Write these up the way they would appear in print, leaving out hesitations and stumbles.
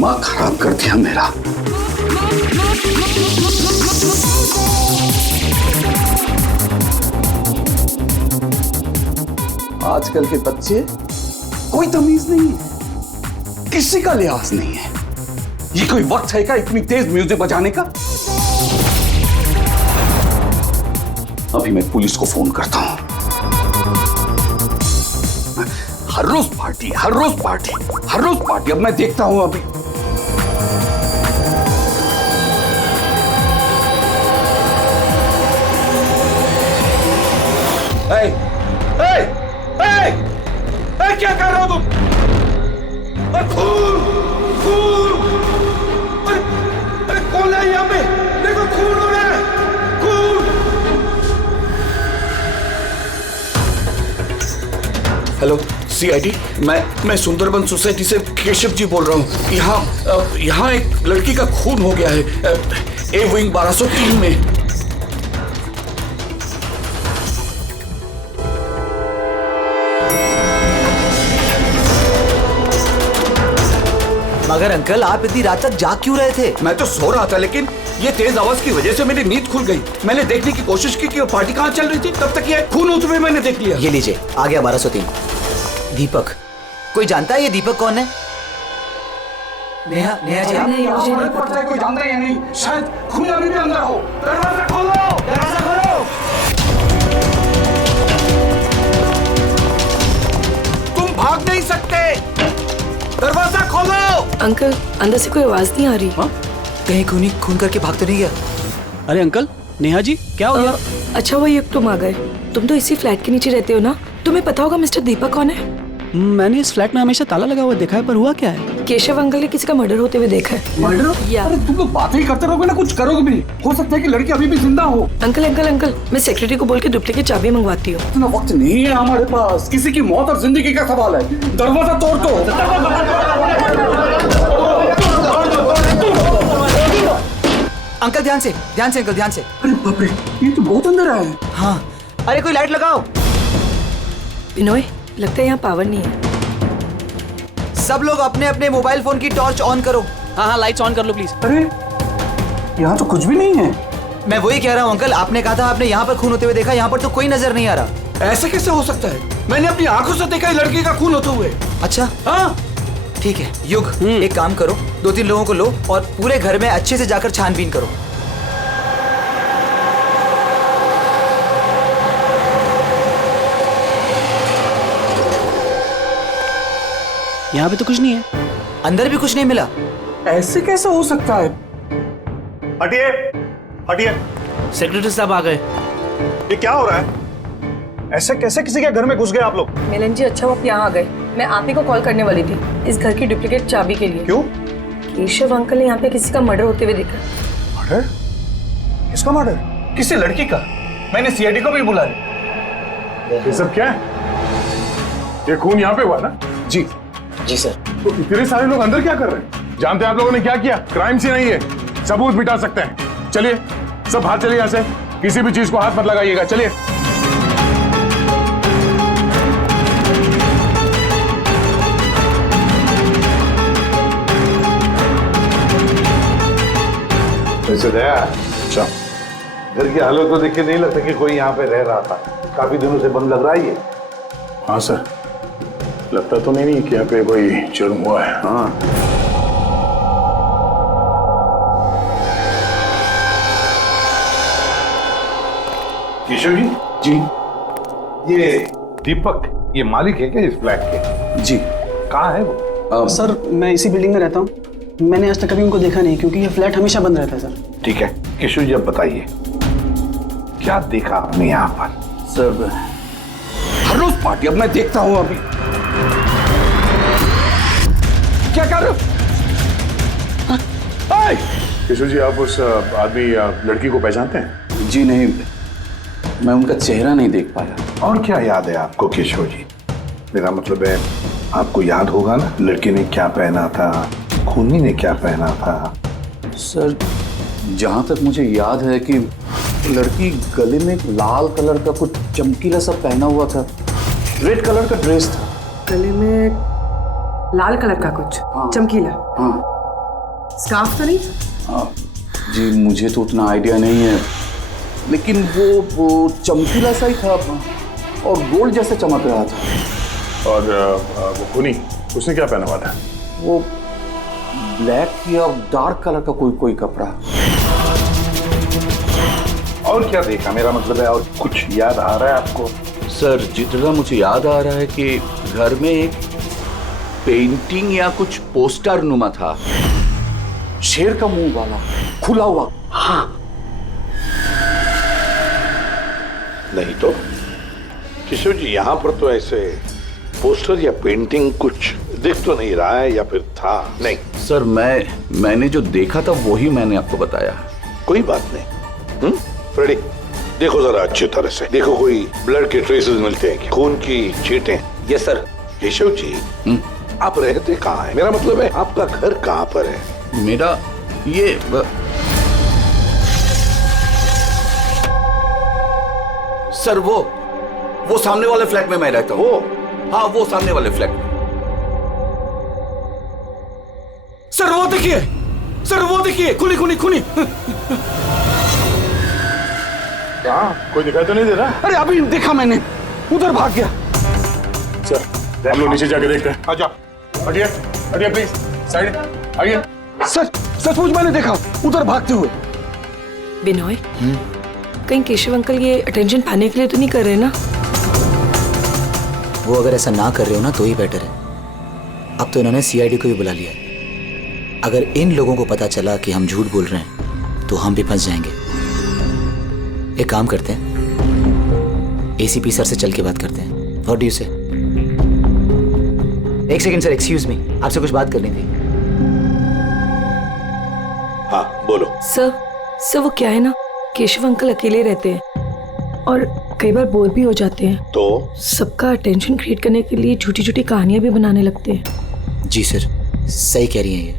दिमाग खराब कर दिया मेरा। आजकल के बच्चे कोई तमीज नहीं है, किसी का लिहाज नहीं है। ये कोई वक्त है क्या इतनी तेज म्यूजिक बजाने का? अभी मैं पुलिस को फोन करता हूं। हर रोज पार्टी, हर रोज पार्टी, हर रोज पार्टी। अब मैं देखता हूं अभी। क्या कर रहे हो तुम? खून, खून! अरे कौन है यहाँ पे? देखो खून हो रहा है, खून! हेलो सीआईडी, मैं सुंदरबन सोसाइटी से केशव जी बोल रहा हूँ। यहाँ एक लड़की का खून हो गया है, ए विंग 1203 में। मगर अंकल आप इतनी रात तक जाग क्यों रहे थे? मैं तो सो रहा था, लेकिन ये तेज आवाज की वजह से मेरी नींद खुल गई। मैंने देखने की कोशिश की कि वो पार्टी कहाँ चल रही थी, तब तक ये खून होते हुए मैंने देख लिया। ये लीजिए, आ गया 1203। दीपक, कोई जानता है ये दीपक कौन है? नेहा जी, मुझे नहीं पता है कोई जानता है या नहीं। शायद खून अभी भी अंदर हो। दरवाजा खोलो, दरवाजा खोलो। तुम भाग नहीं सकते, दरवाजा खोलो। अंकल, अंदर से कोई आवाज नहीं आ रही। कहीं खून करके भाग तो नहीं गया? अरे अंकल, नेहा जी क्या हो गया? अच्छा वो युग तुम आ गए। तुम तो इसी फ्लैट के नीचे रहते हो ना, तुम्हें पता होगा मिस्टर दीपक कौन है? मैंने इस फ्लैट में हमेशा ताला लगा हुआ देखा है, पर हुआ क्या है? केशव अंकल ने किसी का मर्डर होते हुए देखा है। मर्डर? या अरे तुम लोग बातें ही करते रहोगे ना, कुछ करोगे भी नहीं। हो सकता है कि लड़की अभी भी जिंदा हो। अंकल, मैं सेक्रेटरी को बोल के डुप्लीकेट चाबी मंगवाती हूँ। इतना वक्त नहीं है हमारे पास, किसी की मौत और जिंदगी का सवाल है। दरवाजा तोड़ दो। अंकल ध्यान से अंकल, ध्यान से। अरे बाप रे, ये तो बहुत अंदर है। हाँ, अरे कोई लाइट लगाओ। बिनोय, लगता है यहाँ पावर नहीं है। सब लोग अपने अपने मोबाइल फोन की टॉर्च ऑन करो। हाँ, लाइट्स ऑन कर लो प्लीज। अरे यहाँ तो कुछ भी नहीं है। मैं वही कह रहा हूँ अंकल, आपने कहा था आपने यहाँ पर खून होते हुए देखा, यहाँ पर तो कोई नजर नहीं आ रहा। ऐसे कैसे हो सकता है? मैंने अपनी आंखों से देखा लड़की का खून होते हुए। अच्छा हाँ ठीक है युग, एक काम करो, 2-3 लोगों को लो और पूरे घर में अच्छे से जाकर छानबीन करो। यहाँ पे तो कुछ नहीं है। अंदर भी कुछ नहीं मिला। ऐसे कैसे हो सकता है? हटिए, हटिए। सेक्रेटरी साहब आ गए। ये क्या हो रहा है? ऐसे कैसे किसी के घर में घुस गए आप लोग? मिलन जी, अच्छा आप यहाँ आ गए। मैं आप ही को कॉल करने वाली थी इस घर की डुप्लीकेट चाबी के लिए। क्यों? केशव अंकल ने यहाँ पे किसी का मर्डर होते हुए देखा। मर्डर? किसका मर्डर? किसी लड़की का। मैंने सीआईडी को भी बुलाया। ये सब क्या है? ये खून यहाँ पे हुआ ना? जी सर। तो इतने सारे लोग अंदर क्या कर रहे हैं? जानते हैं आप लोगों ने क्या किया? क्राइम सीन नहीं है, सबूत मिटा सकते हैं। चलिए सब बाहर चलिए यहाँ से, किसी भी चीज को हाथ मत लगाइएगा। चलिए। वैसे दया, अच्छा घर की हालत को देख के नहीं लगता कि कोई यहाँ पे रह रहा था। काफी दिनों से बंद लग रहा है ये। हाँ सर, लगता तो नहीं कि यहाँ पे कोई जुर्म हुआ है। हाँ केशव जी। जी ये दीपक, ये मालिक है क्या इस फ्लैट के? जी। कहाँ है वो? सर मैं इसी बिल्डिंग में रहता हूँ। मैंने आज तक कभी उनको देखा नहीं, क्योंकि ये फ्लैट हमेशा बंद रहता है सर। ठीक है केशव जी, अब बताइए क्या देखा आपने यहाँ पर? सर हर रोज पार्टी। अब मैं देखता हूँ अभी। क्या कर रहे हो? केशव जी, आप उस आदमी लड़की को पहचानते हैं? जी नहीं, मैं उनका चेहरा नहीं देख पाया। और क्या याद है आपको केशव जी? मेरा मतलब है आपको याद होगा ना, लड़की ने क्या पहना था, खूनी ने क्या पहना था? सर जहाँ तक मुझे याद है कि लड़की गले में एक लाल कलर का कुछ चमकीला सा पहना हुआ था, रेड कलर का ड्रेस था। गले में लाल कलर का कुछ हाँ। चमकीला। हाँ स्कार्फ तो नहीं? जी मुझे तो उतना आइडिया नहीं है, लेकिन वो चमकीला सा ही था और गोल्ड जैसा चमक रहा था। और वो खूनी, उसने क्या पहना हुआ था? वो ब्लैक या डार्क कलर का कोई कपड़ा। और क्या देखा, मेरा मतलब है और कुछ याद आ रहा है आपको? सर जितना मुझे याद आ रहा है कि घर में एक पेंटिंग या कुछ पोस्टर नुमा था, शेर का मुंह वाला, खुला हुआ। हाँ। नहीं तो केशव जी, यहाँ पर तो ऐसे पोस्टर या पेंटिंग कुछ दिख तो नहीं रहा है, या फिर था? नहीं सर मैंने जो देखा था वही मैंने आपको बताया। कोई बात नहीं। फ्रेडी, देखो जरा अच्छी तरह से देखो, कोई ब्लड के ट्रेसेस मिलते हैं क्या? खून की छींटें? Yes sir. केशव जी, आप रहते कहाँ हैं? मेरा मतलब है आपका घर कहाँ पर है? मेरा ये सर वो सामने वाले फ्लैट में मैं रहता हूँ। हाँ, वो सामने वाले फ्लैट में। सर वो देखिए, सर वो देखिए, खुनी। कहाँ? कोई दिखाई तो नहीं दे रहा? अरे अभी देखा मैंने, उधर भाग गया। चल हम लोग नीचे जाके देखते हैं। आ जाओ, हटिए प्लीज, साइड आइए। सर सचमुच मैंने देखा, उधर भागते हुए। बिनोय, कहीं केशव अंकल ये अटेंशन पाने के लिए तो नहीं कर रहे ना? वो अगर ऐसा ना कर रहे हो ना तो ही बेटर है। अब तो इन्होंने सीआईडी को भी बुला लिया है। अगर इन लोगों को पता चला कि हम झूठ बोल रहे हैं तो हम भी फंस जाएंगे। एक काम करते हैं, एसीपी सर से चल के बात करते हैं। व्हाट डू यू से? एक सेकंड सर, एक्सक्यूज मी, आपसे कुछ बात करनी थी। हाँ बोलो। सर वो क्या है ना, केशव अंकल अकेले रहते हैं और कई बार बोर भी हो जाते हैं, तो सबका अटेंशन क्रिएट करने के लिए छोटी छोटी कहानियां भी बनाने लगते हैं। जी सर, सही कह रही हैं ये।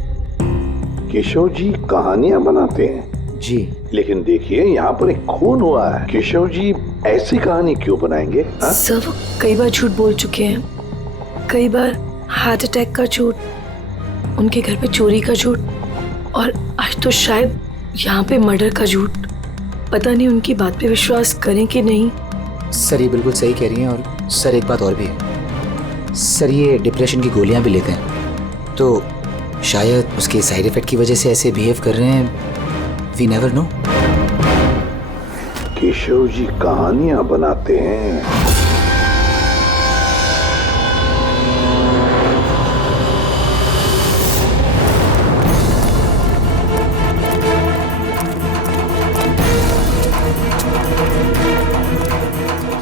केशव जी कहानियां बनाते हैं? जी, लेकिन देखिए यहाँ पर एक खून हुआ है, केशव जी ऐसी कहानी क्यों बनाएंगे? सर वो कई बार झूठ बोल चुके हैं, कई बार हार्ट अटैक का झूठ, उनके घर पे चोरी का झूठ, और आज तो शायद यहाँ पे मर्डर का झूठ। पता नहीं उनकी बात पे विश्वास करें कि नहीं। सर ये बिल्कुल सही कह रही हैं। और सर एक बात और भी है सर, ये डिप्रेशन की गोलियां भी लेते हैं, तो शायद उसके साइड इफेक्ट की वजह से ऐसे बिहेव कर रहे हैं। We never know. Keshav ji कहानियां बनाते हैं?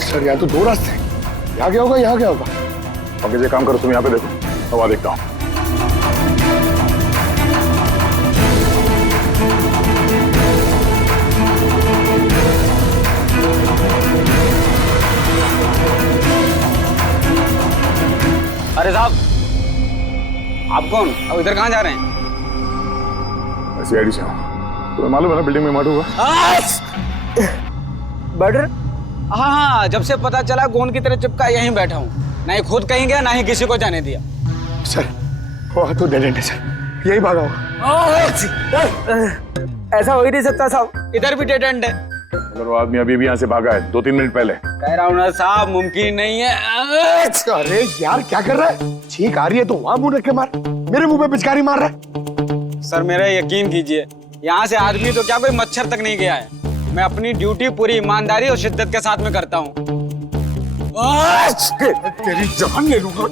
सर यहाँ तो दो रास्ते हैं, यहाँ क्या होगा, यहाँ क्या होगा? अब ये काम करो, तुम यहाँ पे देखो, मैं वहाँ देखता हूँ। अरे साहब, आप कौन? अब इधर कहाँ जा रहे हैं? सीआईडी से हूँ। तुम्हें मालूम है ना बिल्डिंग में मर्डर हुआ? मर्डर? हाँ, जब से पता चला गोंद की तरह चिपका यहीं बैठा हूँ। ना ही खुद कहीं गया, ना ही किसी को जाने दिया। सर वो तो डेड एंड है सर, यही भागा होगा। ऐसा हो ही नहीं सकता साहब, इधर भी डेड एंड है। अगर वो आदमी अभी भी यहाँ से भागा है 2-3 मिनट पहले। कह रहा हूँ ना साहब, मुमकिन नहीं है। अरे यार क्या कर रहा है? छींक आ रही है तो वहाँ मुंह रख के मार, मेरे मुंह पे पिचकारी मार रहा है। सर मेरा यकीन कीजिए, यहाँ से आदमी तो क्या कोई मच्छर तक नहीं गया है। मैं अपनी ड्यूटी पूरी ईमानदारी और शिद्दत के साथ में करता हूँ। तेरी जान ले लूंगा।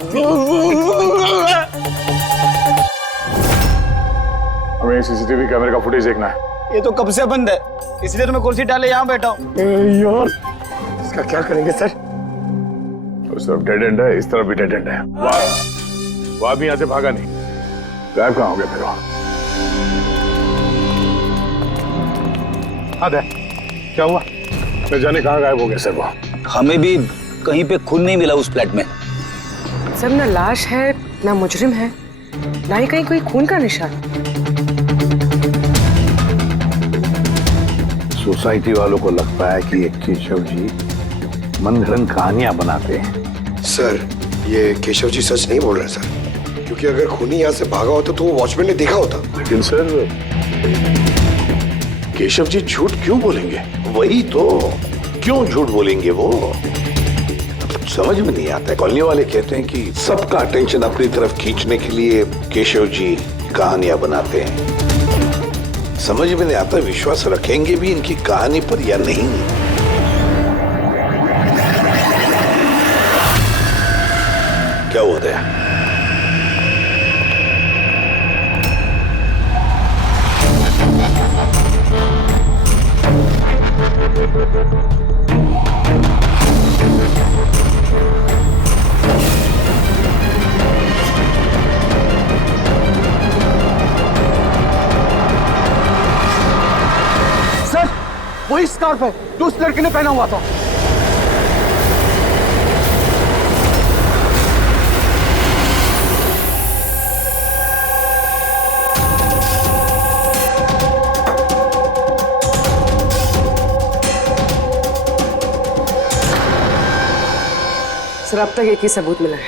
हमें सीसीटीवी कैमरे का फुटेज देखना है। ये तो कब से बंद है, इसलिए तो मैं कुर्सी डाले यहाँ बैठा हूँ। यार इसका क्या करेंगे सर? उस तरफ डेड एंड है, इस तरफ भी डेड एंड है। वो आदमी यहाँ से भागा नहीं, गायब कहाँ हो गया फिर? हाँ दे, क्या हुआ? मैं जाने कहाँ गायब हो गया सर वो? हमें भी कहीं पे खून नहीं मिला उस फ्लैट में। सर ना लाश है, ना मुजरिम है, ना ही कहीं कोई खून का निशान। सोसाइटी वालों को लगता है कि ये केशव जी मनगढ़ंत कहानियां बनाते हैं। सर ये केशव जी सच नहीं बोल रहे सर। क्योंकि अगर खूनी यहाँ से भागा होता तो वो वॉचमैन ने देखा होता। लेकिन सर केशव जी झूठ क्यों बोलेंगे? वही तो, क्यों झूठ बोलेंगे वो? समझ में नहीं आता है। कॉलोनी वाले कहते हैं कि सबका अटेंशन अपनी तरफ खींचने के लिए केशव जी कहानियां बनाते हैं। समझ में नहीं आता विश्वास रखेंगे भी इनकी कहानी पर या नहीं। क्या हुआ था? सर वही स्कार्फ है जो उस लड़के ने पहना हुआ था। सर अब तक एक ही सबूत मिला है,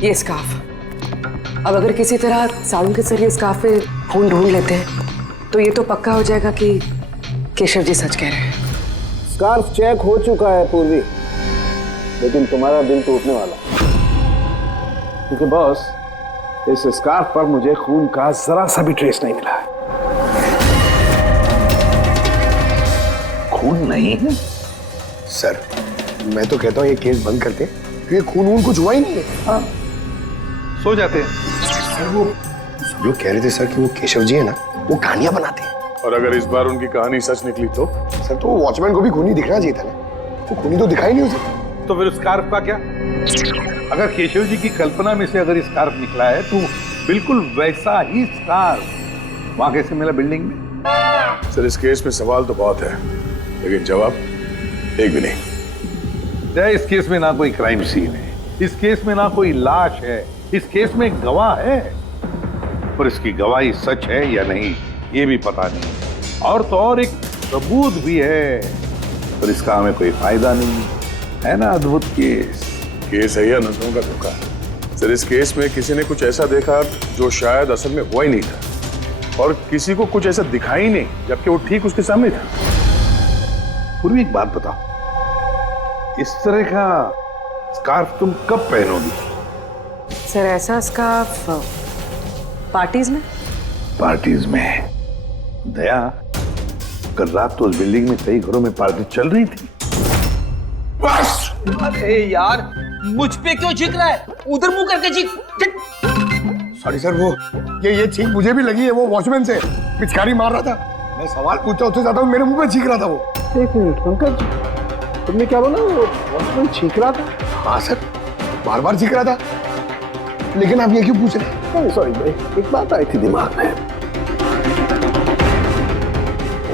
ये स्कार्फ। अब अगर किसी तरह सालू के सर ये स्कार्फ पे खून ढूंढ लेते हैं तो ये तो पक्का हो जाएगा कि केशव जी सच कह रहे हैं। स्कार्फ चेक हो चुका है पूर्वी, लेकिन तुम्हारा दिल टूटने वाला, क्योंकि बॉस इस स्कार्फ पर मुझे खून का जरा सा भी ट्रेस नहीं मिला है। खून नहीं है? सर मैं तो कहता हूँ ये केस बंद करते, क्योंकि खून वून कुछ हुआ ही नहीं है। हाँ, सो जाते हैं। सर वो सब लोग कह रहे थे सर कि वो केशव जी है ना, वो कहानियां बनाते हैं। और अगर इस बार उनकी कहानी सच निकली तो? सर तो वॉचमैन को भी खूनी दिखना चाहिए था ना, वो खूनी तो दिखाई नहीं उसे। तो फिर स्कार्फ का क्या? अगर केशव जी की कल्पना में से अगर स्कार्फ निकला है तो बिल्कुल वैसा ही स्कार्फ वहां कैसे मिला बिल्डिंग में? सर इस केस में सवाल तो बहुत है, लेकिन जवाब एक भी नहीं। इस केस में ना कोई क्राइम सीन है, इस केस में ना कोई लाश है, इस केस में एक गवाह है, पर इसकी गवाही सच है या नहीं ये भी पता नहीं। और तो और एक सबूत भी है, पर इसका हमें कोई फायदा नहीं है ना। अद्भुत केस है या नजरों का धोखा? सर इस केस में किसी ने कुछ ऐसा देखा जो शायद असल में हुआ ही नहीं था, और किसी को कुछ ऐसा दिखाई ही नहीं जबकि वो ठीक उसके सामने था। पूर्वी एक बात बताओ, इस तरह का स्कार्फ तुम कब पहनोगी? सर ऐसा स्कार्फ पार्टीज में? पार्टीज में? दया, कल रात तो उस बिल्डिंग में कई घरों में पार्टी चल रही थी। बस! अरे यार मुझ पे क्यों चीख रहा है? उधर मुंह करके चीख। सॉरी सर, वो ये चीख मुझे भी लगी है, वो वॉचमैन से पिचकारी मार रहा था। मैं सवाल पूछता उससे ज्यादा मेरे मुंह पे चीख रहा था वो। एक मिनट पंकज, तुमने क्या बोला? वो वॉचमैन चीख रहा था? हाँ सर, बार बार चीख रहा था। लेकिन आप ये क्यों पूछ रहे हैं? सॉरी, एक बात आई थी दिमाग में।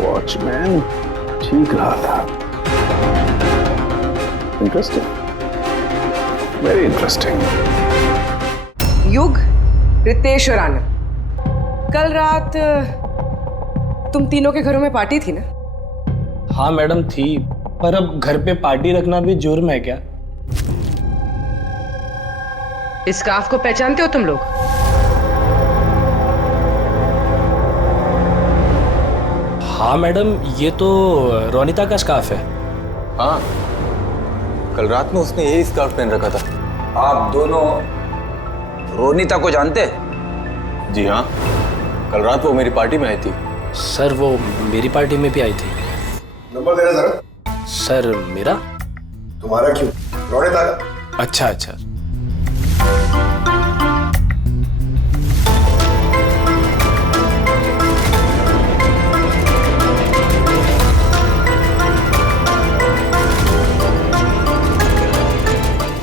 वॉचमैन चीख रहा था। Interesting, very interesting. युग, रितेश और आनंद, कल रात तुम तीनों के घरों में पार्टी थी ना? हाँ मैडम थी, पर अब घर पे पार्टी रखना भी जुर्म है क्या? इस स्कार्फ को पहचानते हो तुम लोग? हाँ मैडम, ये तो रोनिता का स्कार्फ है। हाँ, कल रात में उसने यही स्कार्फ पहन रखा था। आप दोनों रोनिता को जानते? जी हाँ, कल रात वो मेरी पार्टी में आई थी। सर वो मेरी पार्टी में भी आई थी। नंबर देना जरा। सर मेरा? तुम्हारा क्यों, रोनिता का। अच्छा अच्छा।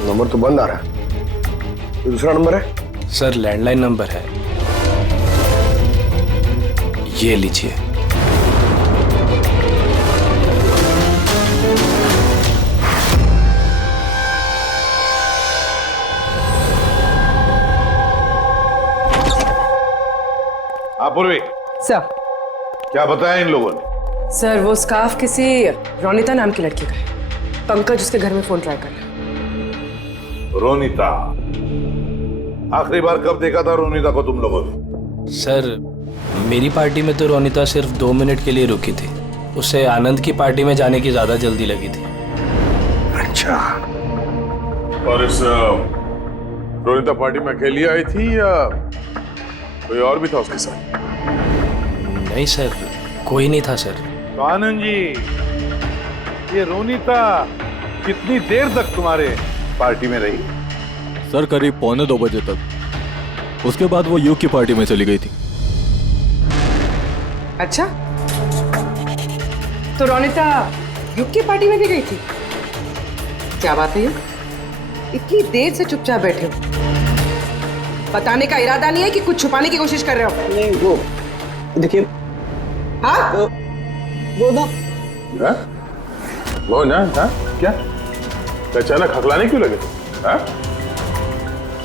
नंबर तो बंद आ रहा है, तो दूसरा नंबर है? सर लैंडलाइन नंबर है, ये लीजिए। पूर्वी सर, क्या बताया इन लोगों ने? सर वो स्कार्फ किसी रोनिता नाम की लड़की का है। पंकज उसके घर में फोन ट्राई कर रहा है। रोनिता, आखिरी बार कब देखा था रोनिता को तुम लोगों ने? सर मेरी पार्टी में तो रोनिता सिर्फ 2 मिनट के लिए रुकी थी, उसे आनंद की पार्टी में जाने की ज्यादा जल्दी लगी थी। अच्छा, और इस रोनिता पार्टी में अकेली आई थी या कोई और भी था उसके साथ? नहीं सर, कोई नहीं था सर। तो आनंद जी, ये रोनिता कितनी देर तक तुम्हारे पार्टी में रही? सर करीब 1:45 बजे तक। उसके बाद वो युग की पार्टी में चली गई थी। अच्छा, तो रोनिता युग की पार्टी में भी गई थी? क्या बात है युग, इतनी देर से चुपचाप बैठे हो? बताने का इरादा नहीं है कि कुछ छुपाने की कोशिश कर रहे हो? नहीं, वो देखिए। हाँ? वो ना वो ना, हाँ? क्या अचानक हकलाने क्यों लगे? हाँ?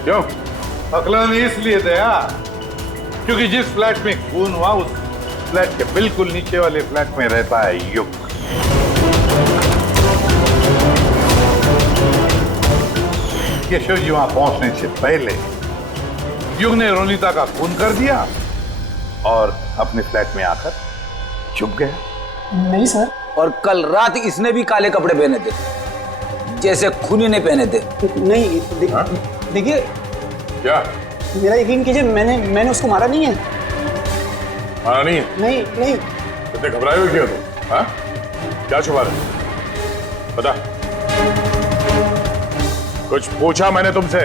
क्यों हकलाने? इसलिए दया, क्योंकि जिस फ्लैट में खून हुआ उस फ्लैट के बिल्कुल नीचे वाले फ्लैट में रहता है युग। केशव जी वहां पहुंचने से पहले युग ने रोनिता का खून कर दिया और अपने फ्लैट में आकर छुप गया। नहीं सर। और कल रात इसने भी काले कपड़े पहने थे, जैसे खूनी ने पहने थे। नहीं, देखिए, क्या? मेरा यकीन कीजिए, मैंने उसको मारा नहीं है। मारा नहीं है? नहीं नहीं। इतने घबराए हुए क्यों तुम? हाँ? क्या छुपा रहे? बता। कुछ पूछा मैंने तुमसे?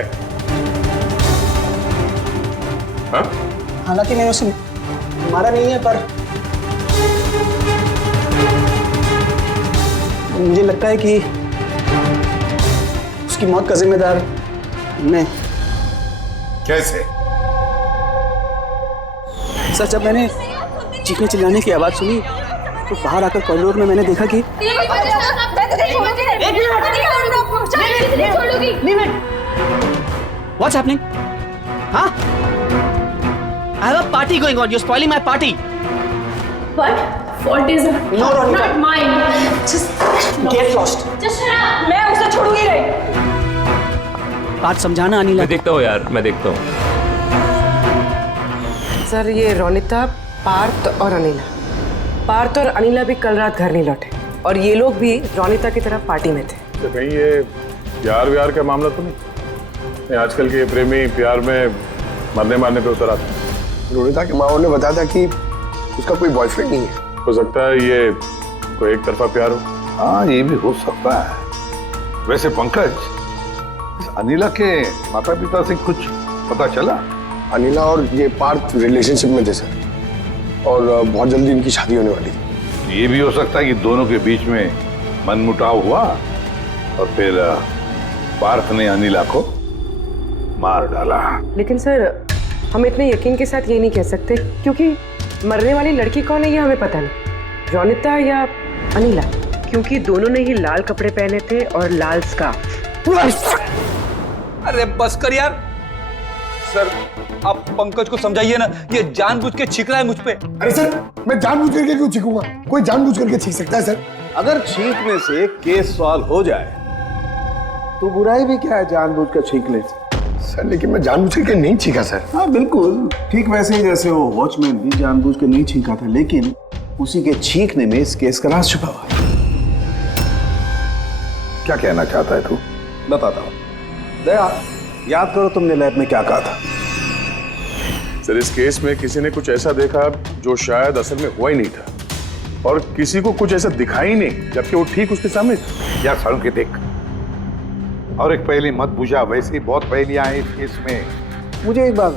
हाँ? हालांकि मैंने उसे मारा नहीं है, पर मुझे लगता है कि उसकी मौत का जिम्मेदार मैं। कैसे? सर, जब मैंने चीखने चिल्लाने की आवाज सुनी तो बाहर आकर कॉरिडोर में मैंने देखा कि What's happening? Huh? I have a party going on. You're spoiling my party. But fault is No, Ronika. not mine. Just Get lost. Just shut up. मैं उसे छोड़ूंगी नहीं। बात समझाना अनिला। मैं देखता हूँ यार, मैं देखता हूँ। सर, ये रोनिता, पार्थ और अनिला, पार्थ और अनिला भी कल रात घर नहीं लौटे और ये लोग भी रोनिता की तरफ पार्टी में थे। तो कहीं ये प्यार व्यार का मामला तो नहीं? आजकल के प्रेमी प्यार में मरने मारने पे उतर आते हैं। रोनिता के माँ ने बताया था कि उसका कोई बॉयफ्रेंड नहीं है। हो सकता है ये कोई एक तरफा प्यार हो। हाँ, ये भी हो सकता है। वैसे पंकज, इस अनिला के माता पिता से कुछ पता चला? अनिला और ये पार्थ रिलेशनशिप में थे सर, और बहुत जल्दी इनकी शादी होने वाली थी। ये भी हो सकता है कि दोनों के बीच में मनमुटाव हुआ और फिर पार्थ ने अनिला को मार डाला। लेकिन सर, हम इतने यकीन के साथ ये नहीं कह सकते क्योंकि मरने वाली लड़की कौन है ये हमें पता नहीं, रोनिता या अनिला, क्योंकि दोनों ने ही लाल कपड़े पहने थे और लाल स्कार्फ। अरे बस कर यार। सर, आप पंकज को समझाइए ना, ये जानबूझ के छींक रहा है मुझ पे। अरे सर, मैं जानबूझ करके क्यों छींकूंगा? कोई जानबूझ करके छींक सकता है सर? अगर छींकने से केस सॉल्व हो जाए तो बुराई भी क्या है जानबूझ कर छींकने से? सर, लेकिन मैं जानबूझ करके नहीं छींका सर। हाँ बिल्कुल ठीक वैसे ही जैसे वो वॉचमैन भी जानबूझ के नहीं छींका था, लेकिन उसी के छींकने में इस केस का राज छुपा हुआ है। क्या कहना चाहता है तू? बताता हूँ। दया, याद करो तुमने लैब में क्या कहा था? सर, इस केस में किसी ने कुछ ऐसा देखा जो शायद असल में हुआ ही नहीं था, और किसी को कुछ ऐसा दिखाई नहीं, जबकि वो ठीक उसके सामने था। यार सालों के देख, और एक पहेली मत बुझा, वैसे ही बहुत पहेलियां हैं इस केस में। मुझे एक बात,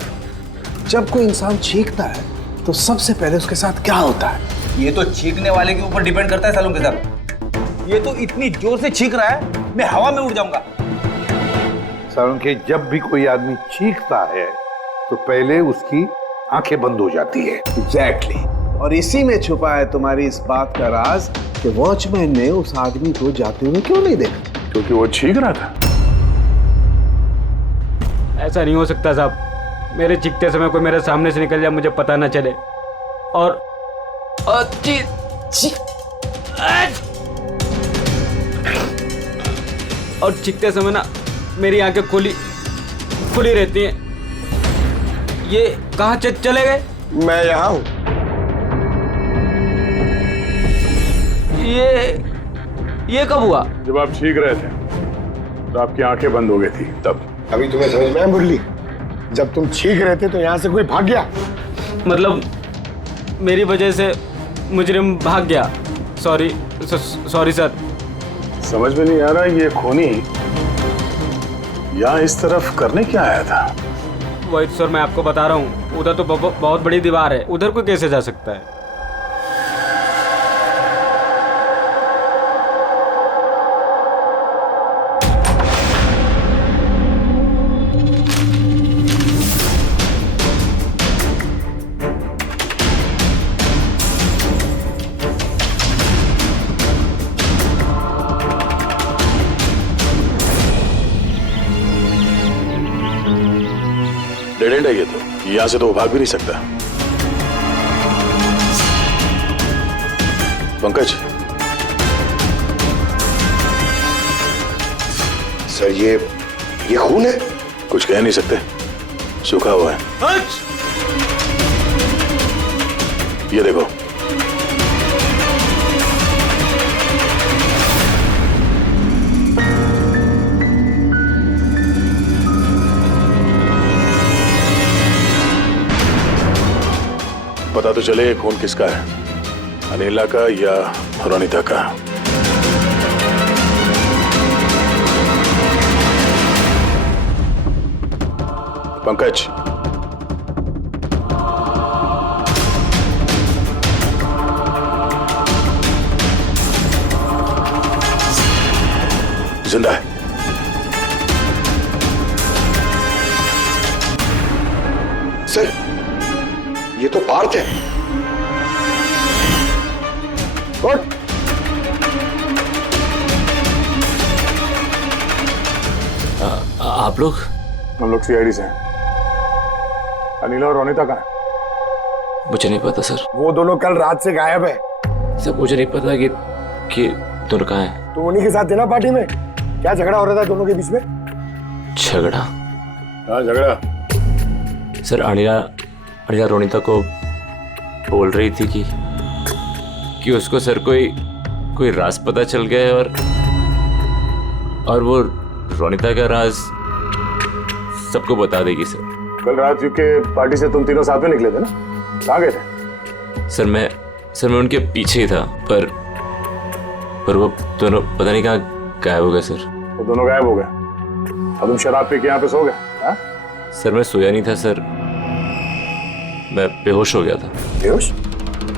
जब कोई इंसान छींकता है तो सबसे पहले उसके साथ क्या होता है? ये तो छींकने वाले के ऊपर डिपेंड करता है सालों के साथ। ये तो इतनी जोर से छींक रहा है, मैं हवा में उड़ जाऊंगा। सालों के, जब भी कोई आदमी छींकता है तो पहले उसकी आंखें बंद हो जाती है। एग्जैक्टली। और इसी में छुपा है तुम्हारी इस बात का राज कि वॉचमैन ने उस आदमी को जाते हुए क्यों नहीं देखा? क्योंकि वो छींक रहा था। ऐसा नहीं हो सकता साहब, मेरे चीखते समय कोई मेरे सामने से निकल जाए, मुझे पता ना चले। और चीखते समय ना मेरी आंखें खुली रहती हैं, ये कहाँ चले गए? मैं यहाँ हूँ। ये कब हुआ? जब आप चीख रहे थे तो आपकी आंखें बंद हो गई थी तब। अभी तुम्हें समझ में आया मुरली? जब तुम चीख रहे थे तो यहाँ से कोई भाग गया। मतलब मेरी वजह से मुजरिम भाग गया। Sorry sir. समझ में नहीं आ रहा ये खूनी यहाँ इस तरफ करने क्या आया था? वही तो सर मैं आपको बता रहा हूँ, उधर तो बहुत बड़ी दीवार है, उधर कोई कैसे जा सकता है? डेड एंड है ये तो, यहाँ से तो वो भाग भी नहीं सकता। पंकज सर ये खून है? कुछ कह नहीं सकते, सूखा हुआ है। ये देखो। पता तो चले ये खून किसका है, अनिला का या रोनिता का। पंकज जिंदा है। सर ये तो पार्थ है। आप लोग? हम लोग सीआईडी से हैं। अनिला और रोनिता कहाँ है? मुझे नहीं पता सर। वो दोनों कल रात से गायब है। सर मुझे नहीं पता कि दोनों कहाँ हैं। तो उन्हीं के साथ थे ना पार्टी में? क्या झगड़ा हो रहा था दोनों के बीच में? झगड़ा? हाँ झगड़ा। सर अनिला रोनिता को बोल रही थी कि उसको सर कोई राज पता चल गया है और वो रोनिता का राज सबको बता देगी सर। कल रात के पार्टी से तुम तीनों साथ में निकले थे ना, कहाँ गए थे? सर मैं उनके पीछे ही था पर वो दोनों पता नहीं कहाँ गायब हो गए सर। वो दोनों गायब हो गए और तुम शराब पी के यहाँ पे सो गए? सर मैं सोया नहीं था सर, मैं बेहोश हो गया था। बेहोश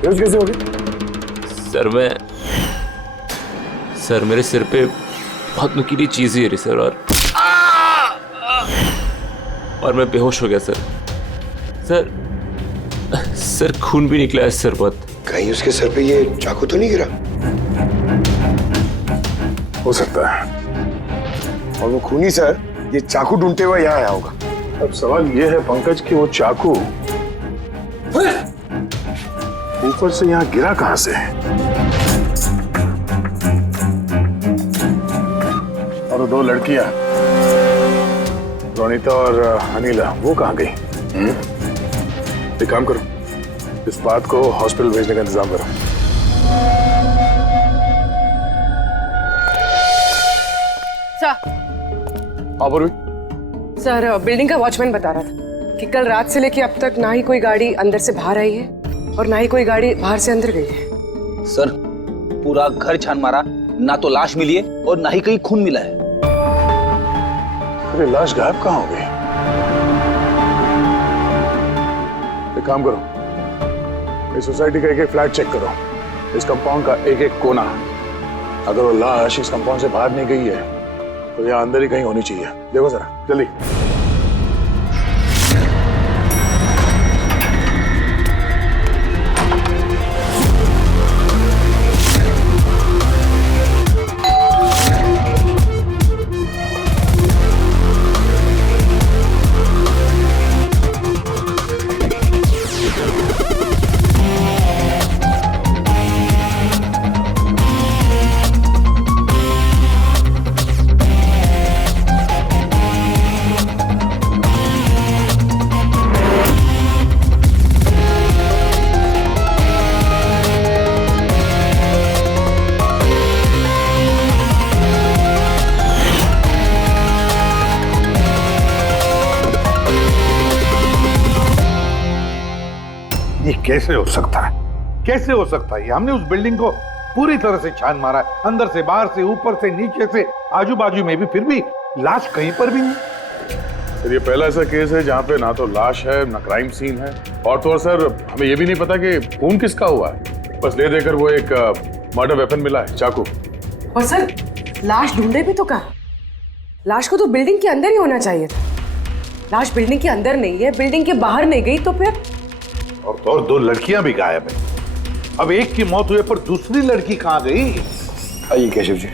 कैसे हो गए? सर मेरे सिर पे बहुत नुकीली चीज गिरी सर और मैं बेहोश हो गया सर खून भी निकला है सर बहुत। कहीं उसके सर पे ये चाकू तो नहीं गिरा? हो सकता है। और वो खूनी सर ये चाकू ढूंढते हुए यहाँ आया होगा। अब सवाल ये है पंकज कि वो चाकू ऊपर से यहाँ गिरा कहां से? और वो दो लड़कियां रोनिता और अनिला वो कहां गई? एक काम करो, इस बात को हॉस्पिटल भेजने का इंतजाम करो। सर बिल्डिंग का वॉचमैन बता रहा था कि कल रात से लेके अब तक ना ही कोई गाड़ी अंदर से बाहर आई है और ना ही कोई गाड़ी बाहर से अंदर गई है। सर पूरा घर छान मारा, ना तो लाश मिली है और ना ही कहीं खून मिला है। अरे लाश गायब कहाँ हो गई? एक काम करो, इस सोसाइटी का एक एक फ्लैट चेक करो, इस कंपाउंड का एक एक कोना। अगर वो लाश इस कंपाउंड से बाहर नहीं गई है तो यहाँ अंदर ही कहीं होनी चाहिए। देखो जरा जल्दी। ये कैसे हो सकता है? कैसे हो सकता है? हमने उस बिल्डिंग को पूरी तरह से छान मारा है, अंदर से, बाहर से, ऊपर से, नीचे से, आजू बाजू में भी, फिर भी लाश कहीं पर भी नहीं। सर ये पहला ऐसा केस है जहाँ पे ना तो लाश है ना क्राइम सीन है, और तो और सर हमें ये भी नहीं पता कि खून किसका हुआ है। बस ले देकर वो एक मर्डर वेपन मिला है, चाकू। और सर लाश ढूंढे भी तो कहाँ? लाश को तो बिल्डिंग के अंदर ही होना चाहिए था। लाश बिल्डिंग के अंदर नहीं है, बिल्डिंग के बाहर नहीं गई तो फिर? और तो और 2 लड़कियां भी गायब है। अब एक की मौत हुई पर दूसरी लड़की कहाँ गई? आइए केशव जी।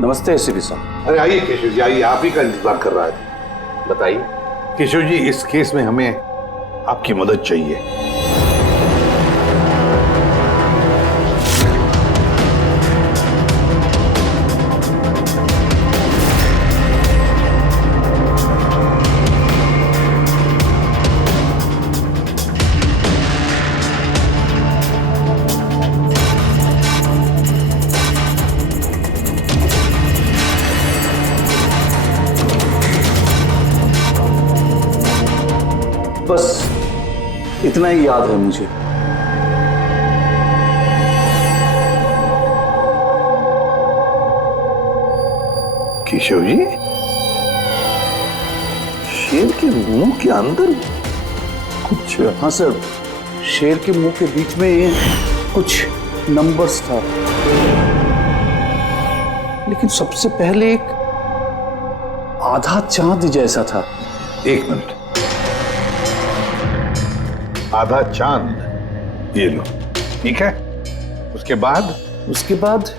नमस्ते एसपी साहब। अरे आइए केशव जी, आइए, आप ही का इंतजार कर रहा है। बताइए केशव जी, इस केस में हमें आपकी मदद चाहिए। बस इतना ही याद है मुझे। केशव जी, शेर के मुंह के अंदर कुछ? हाँ सर, शेर के मुंह के बीच में कुछ नंबर्स था, लेकिन सबसे पहले एक आधा चांद जैसा था। एक मिनट, आधा चांद, ये लो, ठीक है। उसके बाद? उसके बाद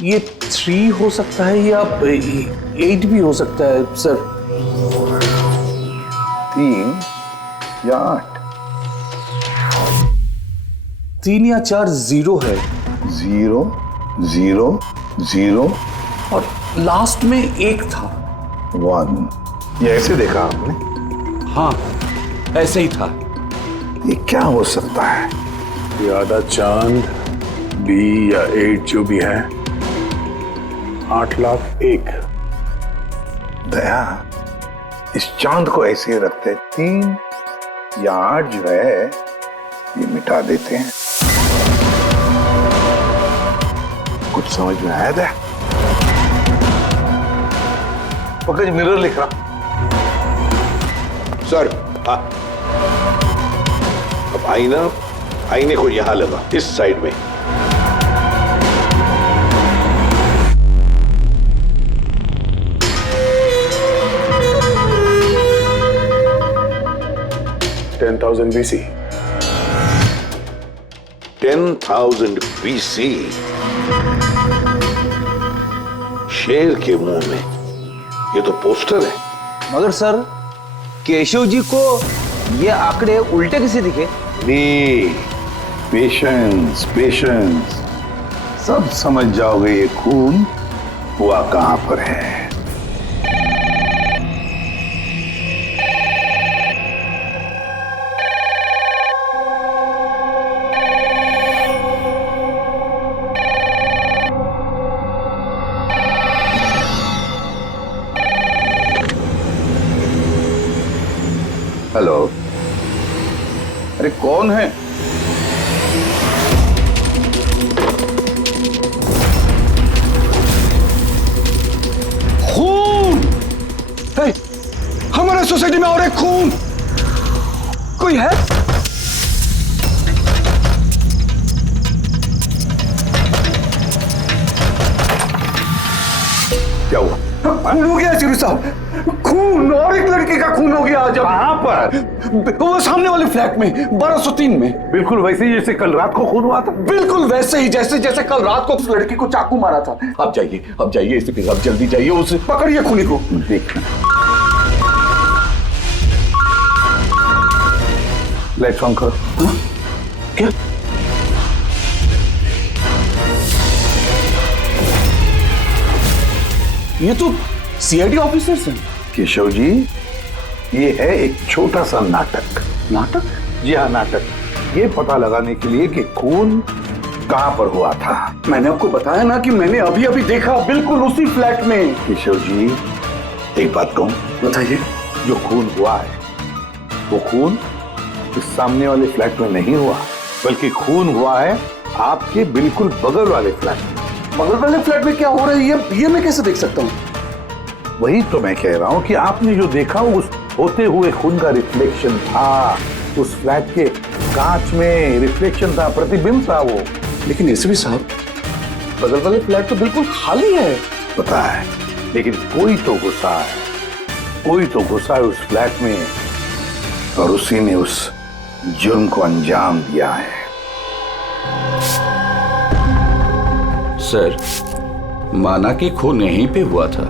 ये 3 हो सकता है या 8 भी हो सकता है सर। 3 या 8? 3 या 4 0 है। 0 0 0 और लास्ट में 1 था। 1। ये ऐसे देखा आपने? हाँ, ऐसे ही था। ये क्या हो सकता है? ये आधा चांद, B या 8 जो भी है, 8,01,000। दया, इस चांद को ऐसे रखते, 3 या 8 जो है ये मिटा देते हैं। कुछ समझ में आया दया? पंकज, मिरर लिख रहा सर। हाँ, अब आईने को यहां लगा, इस साइड में। BC। 10,000 BC। शेर के मुंह में, ये तो पोस्टर है। मगर सर, केशव जी को ये आंकड़े उल्टे कैसे दिखे? पेशेंस पेशेंस, सब समझ जाओगे ये खून हुआ कहां पर है। हेलो, अरे कौन है? खून! हे, हमारे सोसाइटी में और एक खून! कोई है? क्या हुआ? खून हो गया चिरू साहब, खून, और एक लड़की का खून हो गया आज। कहां पर? वो सामने वाले फ्लैट में, 1203 में। बिल्कुल वैसे ही जैसे कल रात को खून हुआ था। बिल्कुल वैसे ही जैसे कल रात को उस लड़की को चाकू मारा था। आप जाइए इसी आप जल्दी जाइए, उसे पकड़िए खूनी को। देखना, लाइट्स ऑन करो। क्या? ये तो सीआईडी ऑफिसर्स हैं। केशव जी, ये है एक छोटा सा नाटक। नाटक? जी हाँ, नाटक। ये पता लगाने के लिए कि खून कहां पर हुआ था। मैंने आपको बताया ना कि मैंने अभी देखा, बिल्कुल उसी फ्लैट में। केशव जी, एक बात कहूं? बताइए। जो खून हुआ है वो खून इस सामने वाले फ्लैट में नहीं हुआ, बल्कि खून हुआ है आपके बिल्कुल बगल वाले फ्लैट में। बगल वाले फ्लैट में क्या हो रहा है ये मैं कैसे देख सकता हूँ? वही तो मैं कह रहा हूं कि आपने जो देखा उस होते हुए खून का रिफ्लेक्शन था, उस फ्लैट के कांच में रिफ्लेक्शन था, प्रतिबिंब था वो। लेकिन एसपी साहब, बगल वाले फ्लैट तो बिल्कुल खाली है। पता है, लेकिन कोई तो घुसा है, कोई तो घुसा है उस फ्लैट में और उसी ने उस जुर्म को अंजाम दिया है। सर, माना कि खून यहीं पे हुआ था,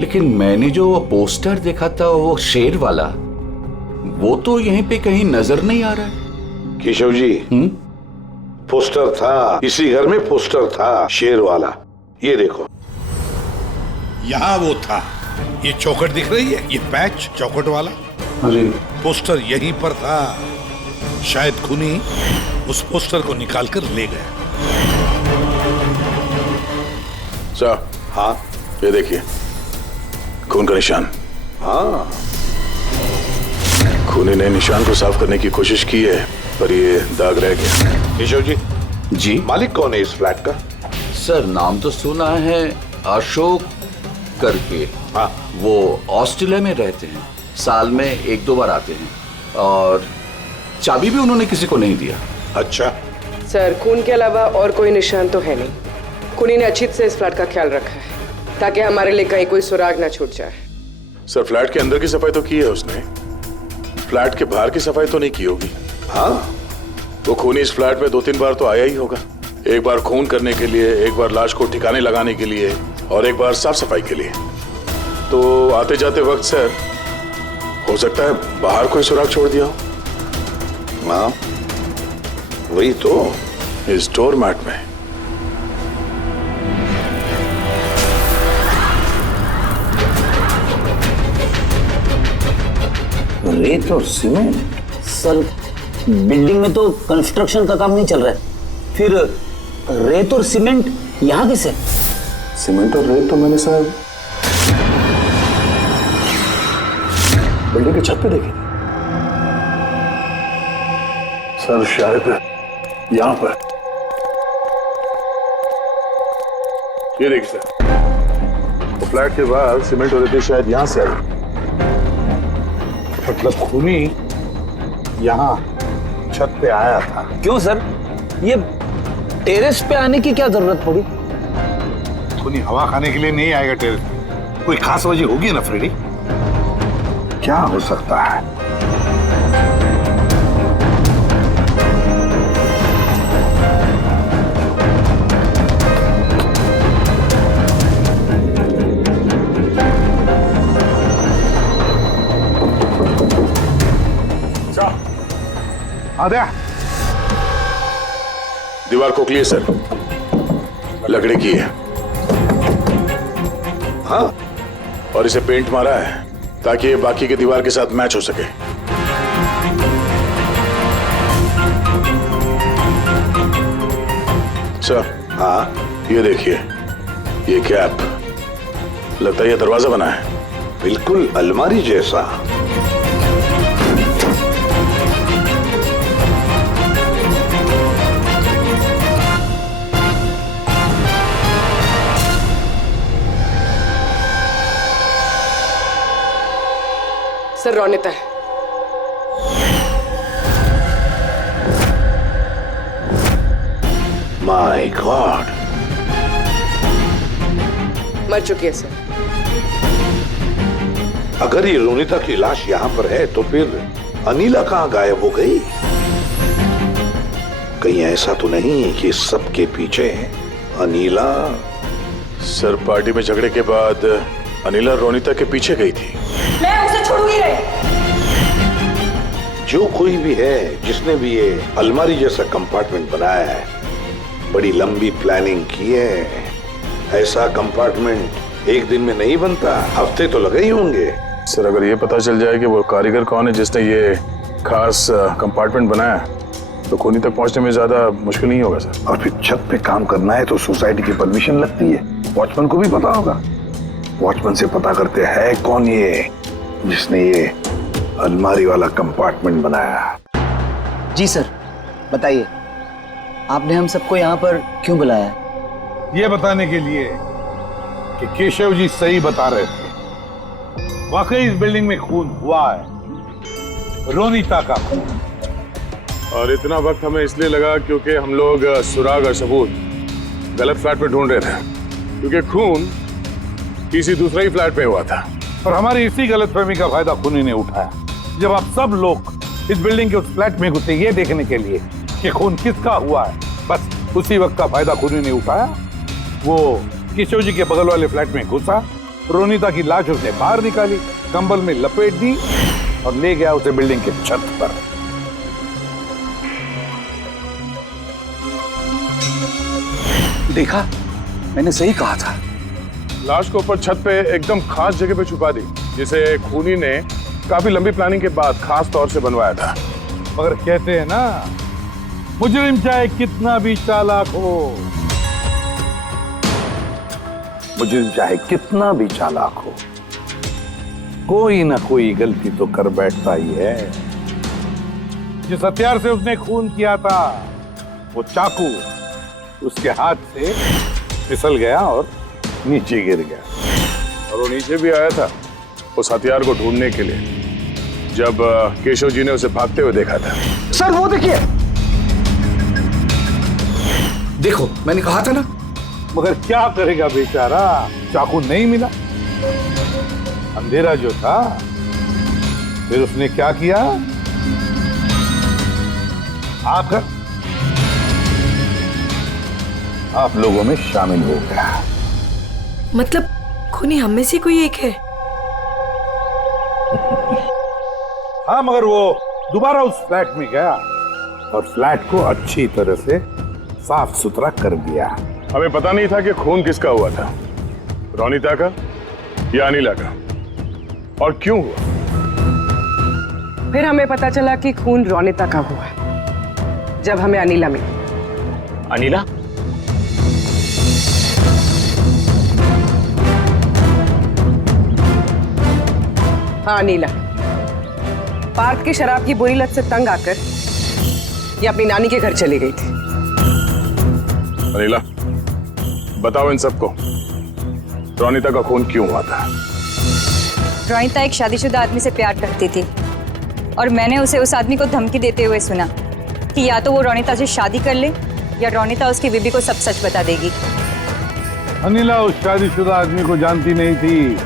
लेकिन मैंने जो वो पोस्टर देखा था वो शेर वाला, वो तो यहीं पे कहीं नजर नहीं आ रहा है। केशव जी, पोस्टर था, इसी घर में पोस्टर था शेर वाला। ये देखो, यहाँ वो था, ये चौखट दिख रही है, ये पैच चौखट वाला, अरे पोस्टर यहीं पर था। शायद खूनी उस पोस्टर को निकाल कर ले गया। सर, हाँ, ये देखिए खून का निशान। हाँ, खूनी ने निशान को साफ करने की कोशिश की है, पर ये दाग रह गया। केशव जी, जी मालिक कौन है इस फ्लैट का? सर, नाम तो सुना है, अशोक करके। हाँ, वो ऑस्ट्रेलिया में रहते हैं, साल में 1-2 बार आते हैं, और चाबी भी उन्होंने किसी को नहीं दिया। अच्छा। सर, खून के अलावा और कोई निशान तो है नहीं। खूनी ने अच्छी से इस फ्लैट का ख्याल रखा है ताकि हमारे लिए कहीं कोई सुराग ना छूट जाए। सर, फ्लैट के अंदर की सफाई तो की है उसने, फ्लैट के बाहर की सफाई तो नहीं की होगी। हाँ, वो खूनी इस फ्लैट में 2-3 बार तो आया ही होगा। एक बार खून करने के लिए, एक बार लाश को ठिकाने लगाने के लिए, और एक बार साफ सफाई के लिए। तो आते जाते वक्त सर, हो सकता है बाहर कोई सुराग छोड़ दिया हो। हाँ, वही तो, इस डोर मैट में। रेत और सीमेंट? सर, बिल्डिंग में तो कंस्ट्रक्शन का काम नहीं चल रहा है, फिर रेत और सीमेंट यहाँ कैसे? सीमेंट और रेत तो मैंने सर बिल्डिंग के छत पे देखी सर, शायद यहां पर। ये देखिए सर, तो फ्लैट के बाहर सीमेंट और रेती शायद यहां से आई। मतलब खूनी यहाँ छत पे आया था। क्यों सर, ये टेरेस पे आने की क्या जरूरत पड़ी? खूनी हवा खाने के लिए नहीं आएगा टेरेस पे, कोई खास वजह होगी ना फ्रेडी? क्या हो सकता है? आद्या, दीवार खोखली है सर, लकड़ी की है। हाँ, और इसे पेंट मारा है ताकि ये बाकी के दीवार के साथ मैच हो सके। सर, हाँ, ये देखिए, ये गैप, लगता है ये दरवाजा बना है। बिल्कुल अलमारी जैसा। सर, रोनिता है। माय गॉड, मर चुकी है सर। अगर ये रोनिता की लाश यहाँ पर है तो फिर अनीला कहाँ गायब हो गई? कहीं ऐसा तो नहीं कि सबके पीछे अनीला? सर, पार्टी में झगड़े के बाद अनीला रोनिता के पीछे गई थी। मैं उसे छोड़ूंगी नहीं। जो कोई भी है, जिसने भी ये अलमारी जैसा कंपार्टमेंट बनाया है, बड़ी लंबी प्लानिंग की है। ऐसा कंपार्टमेंट एक दिन में नहीं बनता, हफ्ते तो लगे ही होंगे। सर, अगर ये पता चल जाए कि वो कारीगर कौन है जिसने ये खास कंपार्टमेंट बनाया, तो खूनी तक पहुंचने में ज्यादा मुश्किल नहीं होगा सर। और फिर छत पे काम करना है तो सोसाइटी की परमिशन लगती है, वॉचमैन को भी पता होगा। वॉचमैन से पता करते हैं कौन ये जिसने ये अलमारी वाला कंपार्टमेंट बनाया। जी सर, बताइए आपने हम सबको यहाँ पर क्यों बुलाया है? ये बताने के लिए कि केशव जी सही बता रहे थे। वाकई इस बिल्डिंग में खून हुआ है, रोनिता का खून। और इतना वक्त हमें इसलिए लगा क्योंकि हम लोग सुराग और सबूत गलत फ्लैट पे ढूंढ रहे थे, क्योंकि खून किसी दूसरे ही फ्लैट पे हुआ था। और हमारी इसी गलतफहमी का फायदा खूनी ने उठाया। जब आप सब लोग इस बिल्डिंग के उस फ्लैट में घुसे ये देखने के लिए कि खून किसका हुआ है, बस उसी वक्त का फायदा खूनी ने उठाया। वो केशव जी के बगल वाले फ्लैट में घुसा, रोनिता की लाश उसने बाहर निकाली, कंबल में लपेट दी और ले गया उसे बिल्डिंग के छत पर। देखा, मैंने सही कहा था। लाश को ऊपर छत पे एकदम खास जगह पे छुपा दी, जिसे खूनी ने काफी लंबी प्लानिंग के बाद खास तौर से बनवाया था। मगर कहते हैं ना, मुजरिम चाहे कितना भी चालाक हो, मुजरिम चाहे कितना भी चालाक हो, कोई ना कोई गलती तो कर बैठता ही है। जिस हथियार से उसने खून किया था, वो चाकू उसके हाथ से फिसल गया और नीचे गिर गया। और वो नीचे भी आया था उस हथियार को ढूंढने के लिए, जब केशव जी ने उसे भागते हुए देखा था। सर वो देखिए, देखो मैंने कहा था ना। मगर क्या करेगा बेचारा, चाकू नहीं मिला, अंधेरा जो था। फिर उसने क्या किया, आकर आप लोगों में शामिल हो गया। मतलब खूनी हम में से कोई एक है? हाँ, मगर वो दोबारा उस फ्लैट में गया और फ्लैट को अच्छी तरह से साफ सुथरा कर दिया। हमें पता नहीं था कि खून किसका हुआ था, रोनिता का या अनिला का, और क्यों हुआ। फिर हमें पता चला कि खून रोनिता का हुआ है जब हमें अनिला मिली। अनिला? हाँ, अनिला। पार्थ की शराब की बुरी लत से तंग आकर ये अपनी नानी के घर चली गई थी। अनिला, बताओ इन सबको, रोनिता का खून क्यों हुआ था? रोनिता एक शादीशुदा आदमी से प्यार करती थी और मैंने उसे उस आदमी को धमकी देते हुए सुना कि या तो वो रोनिता से शादी कर ले या रोनिता उसकी बीबी को सब सच बता देगी। अनिला उस शादीशुदा आदमी को जानती नहीं थी।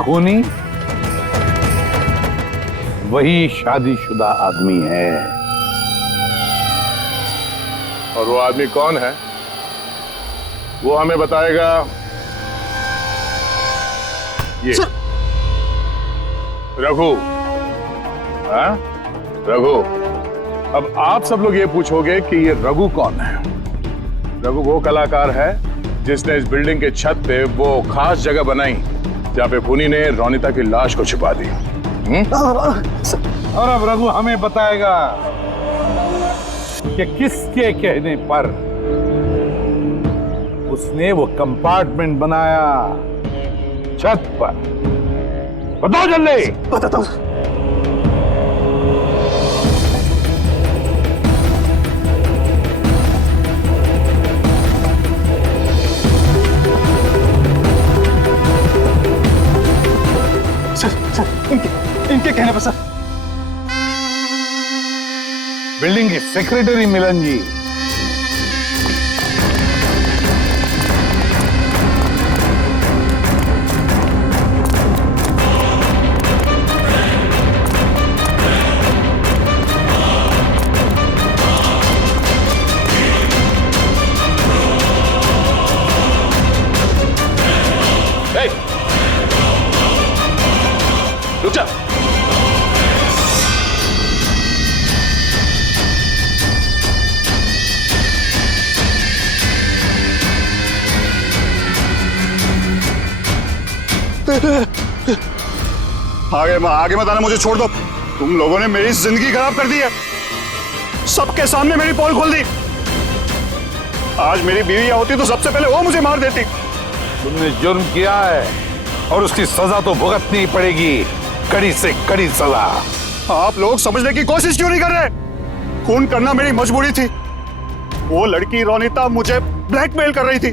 खूनी वही शादीशुदा आदमी है। और वो आदमी कौन है वो हमें बताएगा ये रघु। हाँ रघु, अब आप सब लोग ये पूछोगे कि ये रघु कौन है। रघु वो कलाकार है जिसने इस बिल्डिंग के छत पे वो खास जगह बनाई जहाँ पे खूनी ने रोनिता की लाश को छिपा दी। और अब रघु हमें बताएगा कि किसके कहने पर उसने वो कंपार्टमेंट बनाया छत पर। बताओ जल्दी। बताता हूँ। इनके कहने पर सर। बिल्डिंग के सेक्रेटरी मिलन जी। रुक जा। आगे मत आना, मुझे छोड़ दो। तुम लोगों ने मेरी जिंदगी खराब कर दी है, सबके सामने मेरी पोल खोल दी। आज मेरी बीवी होती तो सबसे पहले वो मुझे मार देती। तुमने जुर्म किया है और उसकी सजा तो भुगतनी पड़ेगी, कड़ी से कड़ी सजा। आप लोग समझने की कोशिश क्यों नहीं कर रहे? खून करना मेरी मजबूरी थी। वो लड़की रोनिता मुझे ब्लैकमेल कर रही थी,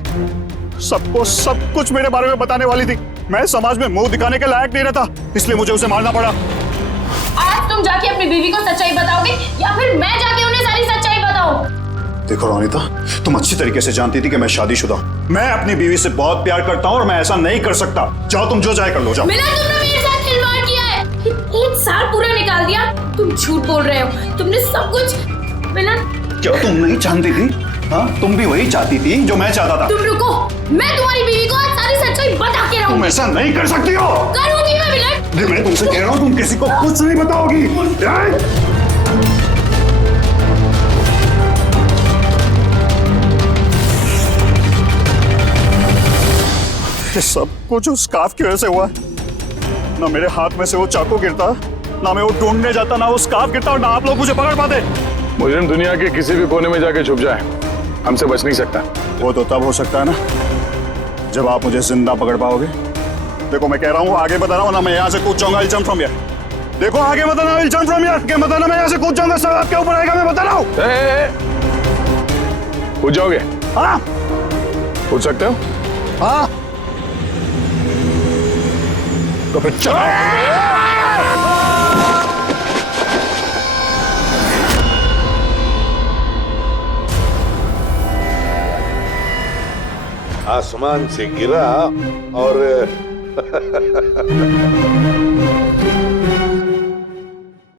सबको सब कुछ मेरे बारे में बताने वाली थी। मैं समाज में मुंह दिखाने के लायक नहीं रहता, इसलिए मुझे उसे मारना पड़ा। आज तुम जाके अपनी बीवी को सच्चाई बताओगे या फिर मैं जाके उन्हें सारी सच्चाई बताऊं? देखो रोनिता, तुम अच्छी तरीके से जानती थी कि मैं शादीशुदा हूं। मैं अपनी बीवी से बहुत प्यार करता हूं और मैं ऐसा नहीं कर सकता। जाओ, तुम जो चाहे कर लो, जाओ। मिलन, तुमने मेरे साथ खिलवाड़ किया है। 1 साल पूरा निकाल दिया। तुम झूठ बोल रहे हो, तुमने सब कुछ। मिलन, क्या तुम नहीं जानती थी? हाँ, तुम भी वही चाहती थी जो मैं चाहता था। तुम रुको, मैं तुम्हारी बीवी को आज सारी सच्चाई बता के रहूंगी। तुम ऐसा नहीं कर सकती हो। करूंगी मैं मिलन। मैं तुमसे कह रहा हूँ, तुम किसी को कुछ नहीं बताओगी। ये सब कुछ उस स्कार्फ की वजह से हुआ। ना मेरे हाथ में से वो चाकू गिरता, ना मैं वो ढूंढने जाता, ना वो स्कार्फ गिरता और ना आप लोग मुझे पकड़ पाते। मुजरिम दुनिया के किसी भी कोने में जाके छुप जाए, हमसे बच नहीं सकता। वो तो तब हो सकता है ना जब आप मुझे जिंदा पकड़ पाओगे। देखो, मैं कह रहा हूँ, आगे बता रहा हूँ ना, मैं यहाँ से कूद जाऊंगा। I'll jump from here। देखो, आगे बताना, I'll jump from here। क्या बताना, मैं यहाँ से कूद जाऊंगा, सब आपके ऊपर आएगा, मैं बता रहा हूँ। कूद जाओगे? हाँ, कूद सकते हो? हाँ। तो फिर चलो। आसमान से गिरा और